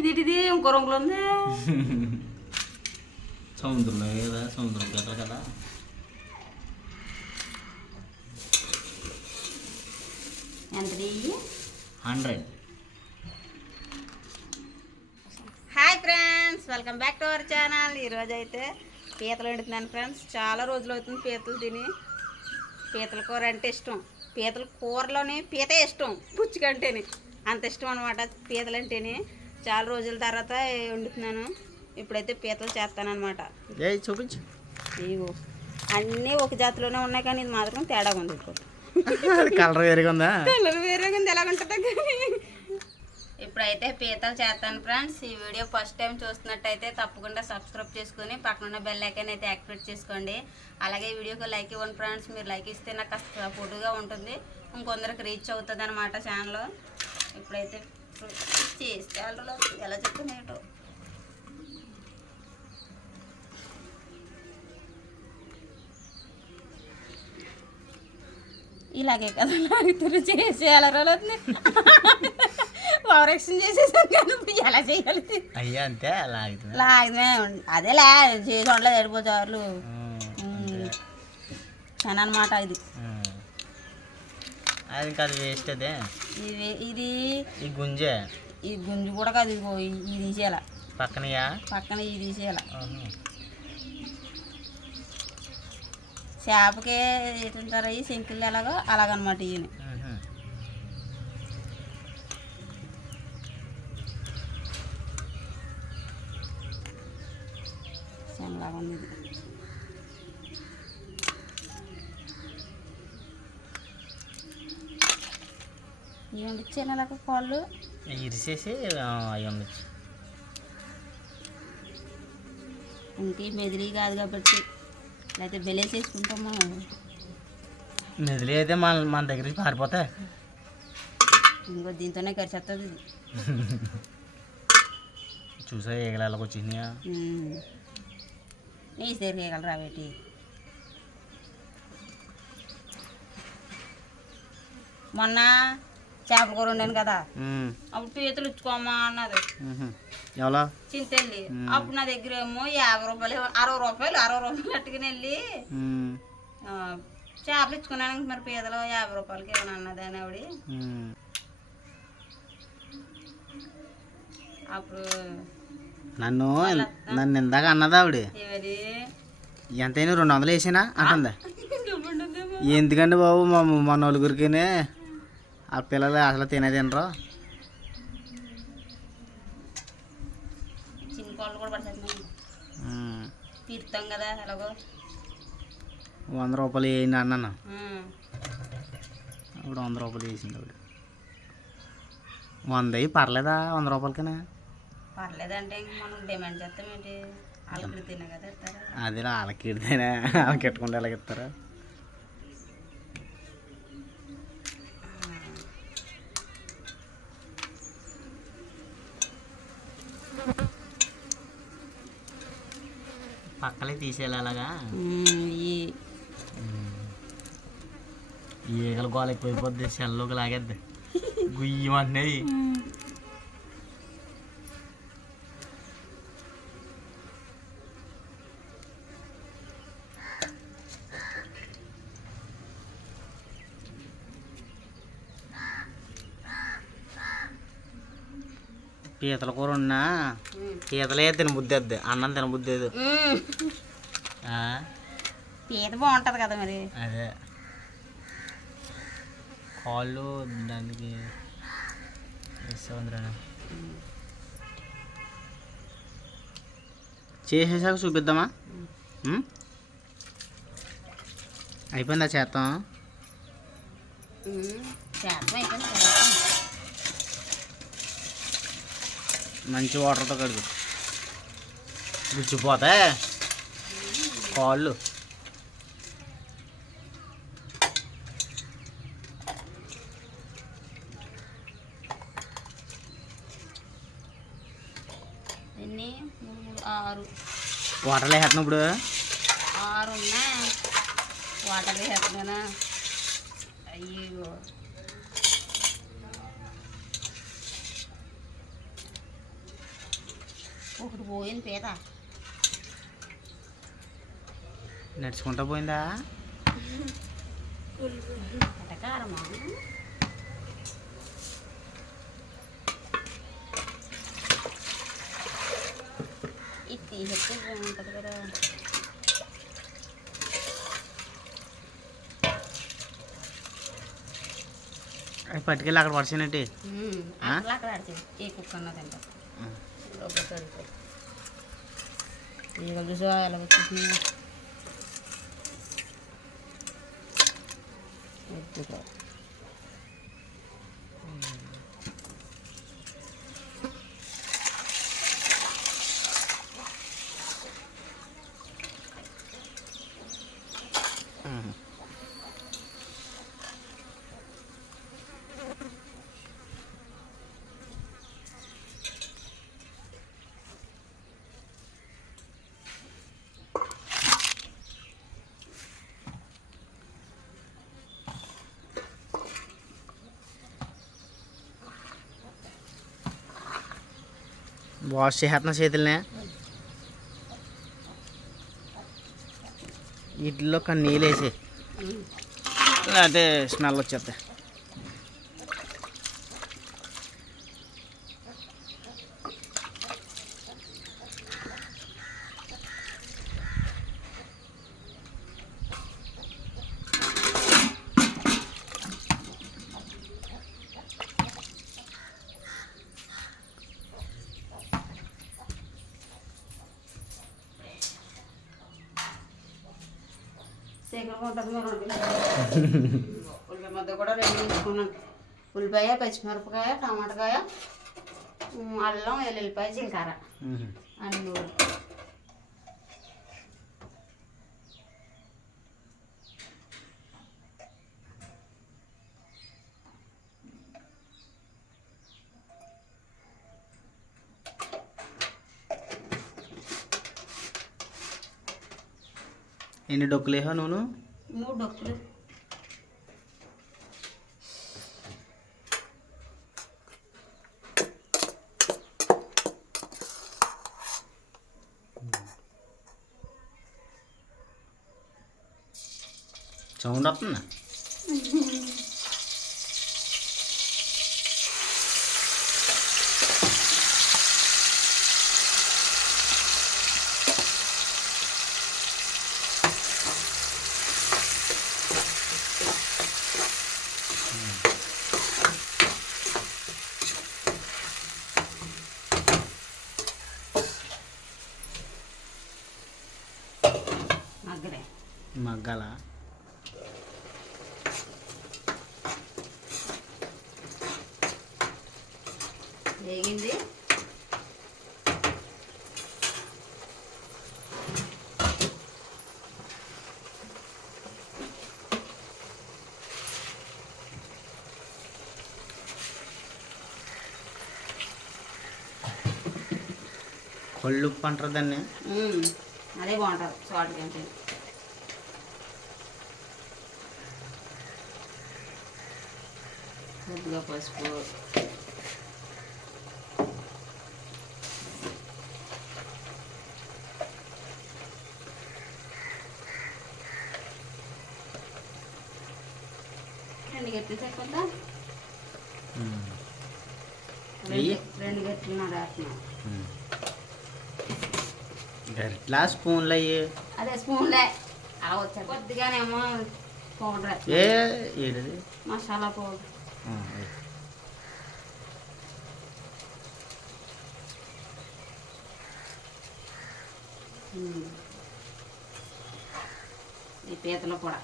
ఇది ఇంకో రంగులు ఉంది. సముద్రంలో కదా సముద్రం కదా కదా. ఎంత hundred. Hi friends welcome back to our channel. ఈరోజు అయితే పీతలు వండుతున్నాను ఫ్రెండ్స్. చాలా రోజులు అవుతుంది పీతలు తిని. పీతల కూర అంటే ఇష్టం. పీతల కూరలోనే పీత ఇష్టం పుచ్చుకంటేనే. అంత ఇష్టం అనమాట పీతలు అంటేనే చాలా రోజుల తర్వాత వండుతున్నాను. ఇప్పుడైతే పీతలు చేస్తానన్నమాట. ఏ చూపించు. ఇగో అన్నీ ఒక జాతిలోనే ఉన్నాయి కానీ ఇది మాత్రం తేడా ఉంది ఇప్పుడు. కలర్ వేరుగా ఉందా? కలర్ వేరేగా ఉంది ఎలాగుంటుందా కానీ. ఇప్పుడైతే పీతలు చేస్తాను ఫ్రెండ్స్. ఈ వీడియో ఫస్ట్ టైం చూస్తున్నట్టయితే తప్పకుండా సబ్స్క్రైబ్ చేసుకొని పక్కన ఉన్న బెల్ ఐకాన్ అయితే యాక్టివేట్ చేసుకోండి. అలాగే ఈ వీడియోకి లైక్ ఇవ్వండి ఫ్రెండ్స్. మీరు లైక్ ఇస్తే నాకు సపోర్టుగా ఉంటుంది. ఇంకొందరికి రీచ్ అవుతుంది అనమాట ఛానల్. ఇప్పుడైతే చేస్తే వాళ్ళు ఎలా చెప్తున్నాయటో ఇలాగే కదా లాగుతారు చేసేయాలి రోజుని పవరక్షణ చేసేసాను కానీ ఎలా చేయాలి? అయ్యా అంతే అదే లే చేసి ఉండలేదు ఎడిపోతారు చాలా అనమాట ఇది. అది కాదు వేస్ట్ అదే ఇది ఇది ఈ గుంజే. ఈ గుంజు కూడా కాదు ఇదిగో ఇది తీసేయాల. పక్కనయా? పక్కన ఇది తీసేయాల. చేపకి ఏంటంటారు ఈ శంకులు ఎలాగో అలాగనమాట ఈయన. ఉంది ఇది ఇవ్వండి చిన్నలాగా కాళ్ళు ఇరిసేసి అవి ఉండొచ్చు ఇంటి మెదిలి కాదు కాబట్టి లేకపోతే బెలేసేసుకుంటాం మనం. మెదిలి అయితే మన మన దగ్గర నుంచి పారిపోతాయి. ఇంకో దీంతోనే ఖర్చు ఇది. చూసా ఏగలకి ఉమ్. నీ తిరగలరా పెట్టి మొన్న చేపల కూర వండాను కదా. అప్పుడు పీతలు ఇచ్చుకోమా అన్నది. ఎవలా? చింతెళ్ళి అప్పుడు నా దగ్గర ఏమో యాభై రూపాయలు అరవై రూపాయలు అరవై రూపాయలు అట్టుకుని వెళ్ళి చేపలు ఇచ్చుకున్నాను మరి పీతలు యాభై రూపాయలకి ఏమైనా అన్నది అని ఆవిడ. అప్పుడు నన్ను నన్ను ఇందాక అన్నదా ఆవిడ. ఎంతైనా రెండు వందలు వేసినా అంటుందా. ఎందుకండి బాబు మా మా నలుగురికి ఆ పిల్లలు అసలు తినే తినరు. కదా ఎలాగో. వంద రూపాయలు వేయండి అన్నాను. ఉమ్. అప్పుడు వంద రూపాయలు వేసింది ఆవిడ వంద అయ్యి పర్లేదా వంద రూపాయలకైనా? పర్లేదంటే మనం డిమాండ్ చేస్తాం ఏంటి? వాళ్ళకి తినే కదా ఇస్తారా? అదే వాళ్ళకి ఇడితేనే వాళ్ళకి ఎట్టుకుంటే ఎలాగ ఇస్తారా. పక్కలే తీసేయాలి అలాగా? ఉమ్, ఈ ఈగల గోల ఎక్కువైపోద్ది సెల్లోకి లాగేద్ది. గుయ్యమన్నాయి పీతల కూర ఉన్నా? పీతలే తినబుద్ది అన్నం తినబుద్ది ఉమ్. పీత బాగుంటుంది కదా మరి. అదే. కాళ్ళు దానికి చేసేసాక చూపిద్దామా? అయిపోయిందా చేస్తాం. చేపం అయిపోయింది కదా. మంచి వాటర్తో కడుగు. గుచ్చిపోతే కాళ్ళు ఎన్ని? మూడు మూడు ఆరు. వాటర్లో వేస్తున్నాం ఇప్పుడు. ఆరు ఉన్నా వాటర్ వేస్తున్నానా అయ్యో. ఒకటి పోయింది పీత నడుచుకుంటా పోయిందా? ఎటకారమా ఇది తీసేస్తే బాగుంటుంది కదా. అవి పట్టుకెళ్ళి అక్కడ పడిచినట్టు అక్కడ ఏ కుక్క తింటా లోపలికి అడుగుతాయి ఈగలు చూసా వాష్ చేసేస్తున్నా చేతులనే వీటిలో కొన్ని నీళ్ళు వేసి ఉమ్. లేకపోతే స్మెల్ వచ్చేస్తాయి శీఘ్రం ఉంటుంది మీరు వండి. ఉల్లిపాయ ముద్ద కూడా రెండు తీసుకున్నాను ఉల్లిపాయ పచ్చిమిరపకాయ టమాటకాయ అల్లం వెల్లుల్లిపాయ జీలకర్ర. అన్ని ఎన్ని డొక్కులు వేసావు నువ్వు? మూడు డొక్కులు. సౌండ్ వస్తుందా మగ్గడే మగ్గాల వేగింది. కొళ్ళు ఉప్పు అంటారు దాన్ని. అదే బాగుంటుంది సాల్ట్ కంటే. కొద్దిగా పసుపు రెండు గట్లు చెప్పొద్దా మ్మ్. రెండు గట్లు నడాడుతున్నాం మ్మ్. గరిట్లా స్పూన్లు అయ్యి? అదే స్పూన్లే. అలా కొద్దిగానేమో పౌడర్ ఏ ఏడది మసాలా పౌడర్. ఈ పీతలు కూడా.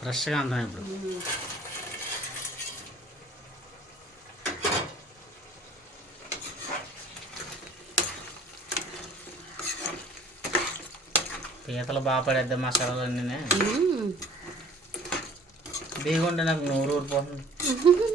ఫ్రెష్గా అంటాం ఇప్పుడు. పీతలు బాగా పడేద్ది మసాలాలు అన్నీ. బేగుంటే నాకు నోరు ఊరిపోతుంది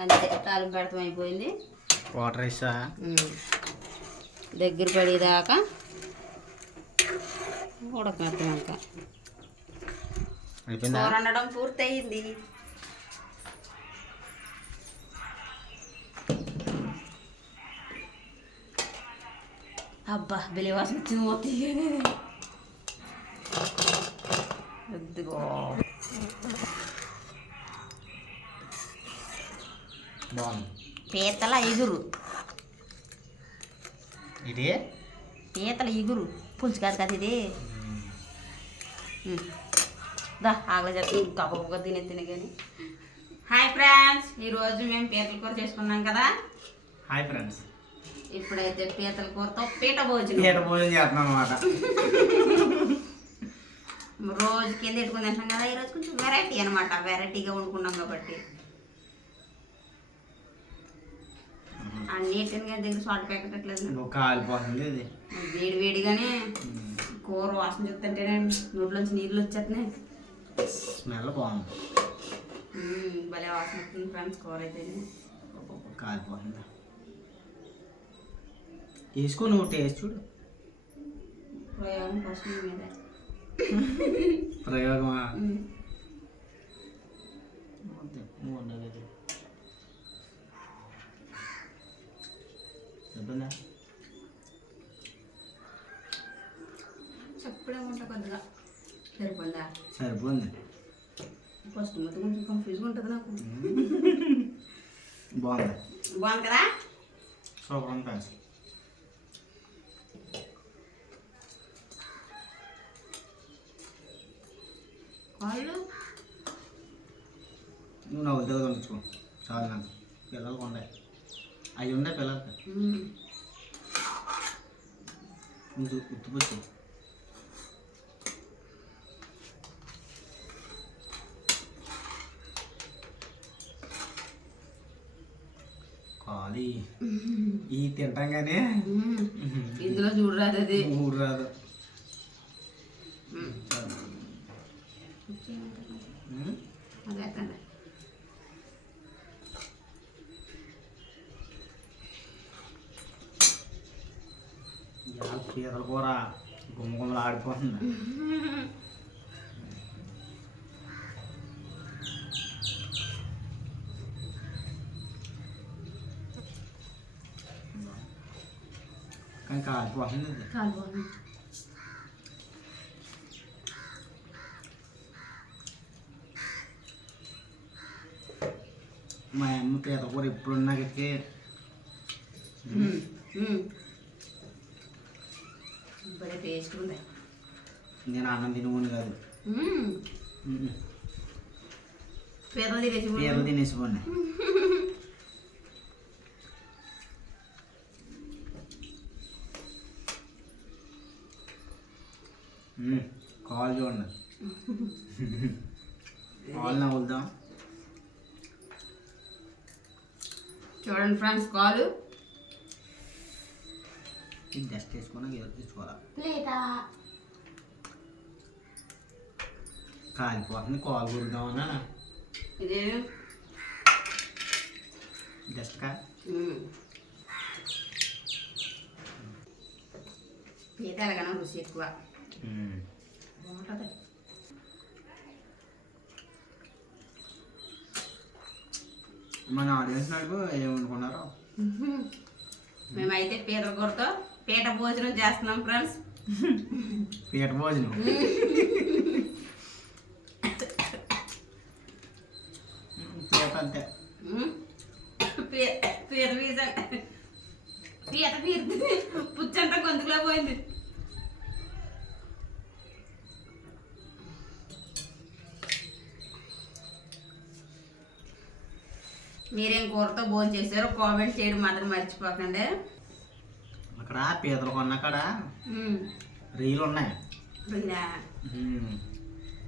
అంతే తాలింపు పెడతాం అయిపోయింది. వాటర్ వేసా. దగ్గర పడేదాకా ఉడకపెడతాం ఇంకా. కూర వండడం పూర్తయింది. అబ్బా బిలి వాసన వచ్చింది మొత్తం. ఇదిగో. బాగుంది. పీతల ఎగురు ఇది? పీతల ఎగురు పులుసు కాదు కదా ఇది. దా ఆగలే గబగబగా తినే తినే కానీ హాయ్ ఫ్రెండ్స్. ఈరోజు మేము పీతల కూర చేసుకున్నాం కదా? Hi friends. ఇప్పుడైతే పీతల కూరతో పీట భోజనం. పీట భోజనం చేస్తున్నాం అనమాట రోజు కింద ఎట్టుకుని తింటాం కదా? ఈరోజు కొంచెం వెరైటీ అనమాట వెరైటీగా వండుకున్నాం కాబట్టి. అన్నిటిని దగ్గర సాల్ట్ ప్యాకెట్ అట్లేదు ఇంకో కాలిపోతుంది ఇది. వేడి వేడిగానే కూర వాసన చూస్తుంటేనే నోట్లోంచి నీళ్ళు వచ్చేస్తున్నాయి. స్మెల్ బాగుంది. మ్మ్, భలే వాసన వస్తుంది ఫ్రెండ్స్ కూర అయితే. కాలిపోతుంది వేసుకో నువ్వు టేస్ట్ చూడు. ప్రయోగం ఫస్ట్ నీ మీద. ప్రయోగమా? అయిపోయిందా చప్పుడే ఉంటా కొద్దిగా సరిపోయిందా సరిపోయింది. ఫస్ట్ మొత్తం కొంచెం కన్ఫ్యూజ్గా ఉంటుంది నాకు. బాగుంది. బాగుంది కదా? Super friends. వాళ్ళు నువ్వు నా ఉద్యోగం ఉంచుకో చాలు నాకు. పిల్లలు ఉన్నాయి అవి ఉండే పిల్లలకి. నువ్వు ఉత్తుపుచ్చు ఖాళీ. ఈ తింటాం కానీ. ఇందులో చూడరాదు అది. ఊరు రాదు మ్మ్. ఉమ్. అదే అక్కడ ఇవాళ పీతల కూర గుమ్మ ఆడిపోతుంది కానీ కాలిపోతుంది ఇది. మా అమ్మ పీత కూర ఎప్పుడు నాకెక్కి భలే టేస్ట్ ఉంది. నేను అన్నం తినవును కాదు. పీతలు తినేసి పీతలు తినేసిపోయి కాల్ చూడండి. కాల్ నవ్వులుదాం చూడండి ఫ్రెండ్స్ కాలు. ఇది డస్ట్ వేసుకుని తెచ్చుకోవాలి? లేదా? కాలిపోతుంది కాల్ గురుదామన్నా ఇది. డస్ట్ కా. పీత ఎలాగైనా రుచి ఎక్కువ. బాగుంటుంది. మన ఆడియన్స్ నడుపు ఏమనుకున్నారు మేమైతే పీతల కూరతో పీట భోజనం చేస్తున్నాం ఫ్రెండ్స్. పీట భోజనం. అంతే. పుచ్చంతా గొంతుకులో పోయింది. మీరేం కూరతో భోజనం చేశారో కామెంట్ చేయడం మాత్రం మర్చిపోకండి. అక్కడ పీతలు కొన్న కాడ మ్మ్. రీలు ఉన్నాయి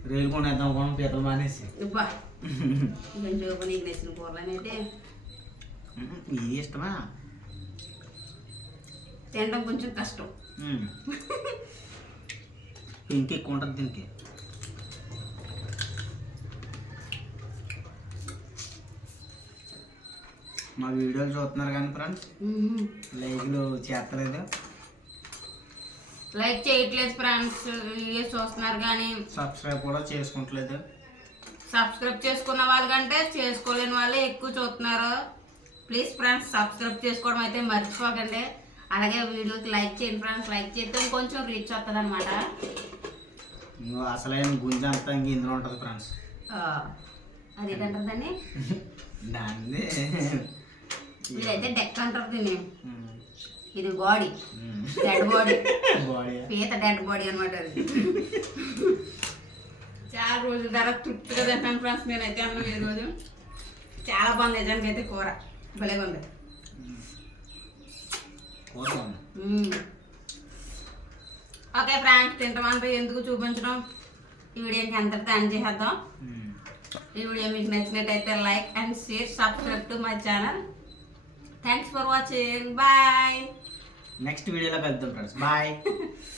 రీలు కొనేద్దాం అనుకున్నాం పీతలు మానేసి. నచ్చిన ఇది ఇష్టమా? తినడం కొంచెం కష్టం. పింక్ ఎక్కువ ఉంటుంది దీనికి. మా వీడియోలు చూస్తున్నారు కానీ ఫ్రెండ్స్ లైక్లు చేస్తలేదు. లైక్ చేయట్లేదు ఫ్రెండ్స్ వీడియోస్ చూస్తున్నారు కానీ సబ్స్క్రైబ్ కూడా చేసుకుంటలేదు. సబ్స్క్రైబ్ చేసుకున్న వాళ్ళకంటే చేసుకోలేని వాళ్ళే ఎక్కువ చూస్తున్నారు. ప్లీజ్ ఫ్రెండ్స్ సబ్స్క్రైబ్ చేసుకోవడం అయితే మర్చిపోకండి. అలాగే వీడియోకి లైక్ చేయండి ఫ్రెండ్స్ లైక్ చేస్తే కొంచెం రీచ్ వస్తుంది అనమాట అసలైన గుంజ అంతా ఇంక ఇందులో ఉంటుంది ఫ్రెండ్స్ అదేంటారు దాన్ని? దాన్ని ఇదైతే డెక్ అంటారు దీన్ని. ఇది బాడీ డెడ్ బాడీ బాడీ పీత డెడ్ బాడీ అనమాట అది. చాలా రోజుల తర్వాత తృప్తిగా తింటాను ఫ్రెండ్స్ నేనైతే అన్నం ఈ రోజు. చాలా బాగుంది నిజానికి అయితే కూర. భలేగా ఉంది. కోరుకోండి మ్మ్. ఓకే ఫ్రెండ్స్ తింటామంటే ఎందుకు చూపించడం? ఈ వీడియోకి అంతటితో ఎండ్ చేసేద్దాం. ఈ వీడియో మీకు నచ్చినట్టయితే like and share subscribe to my channel. Thanks for watching bye next వీడియోలో కలుద్దాం ఫ్రెండ్స్ బాయ్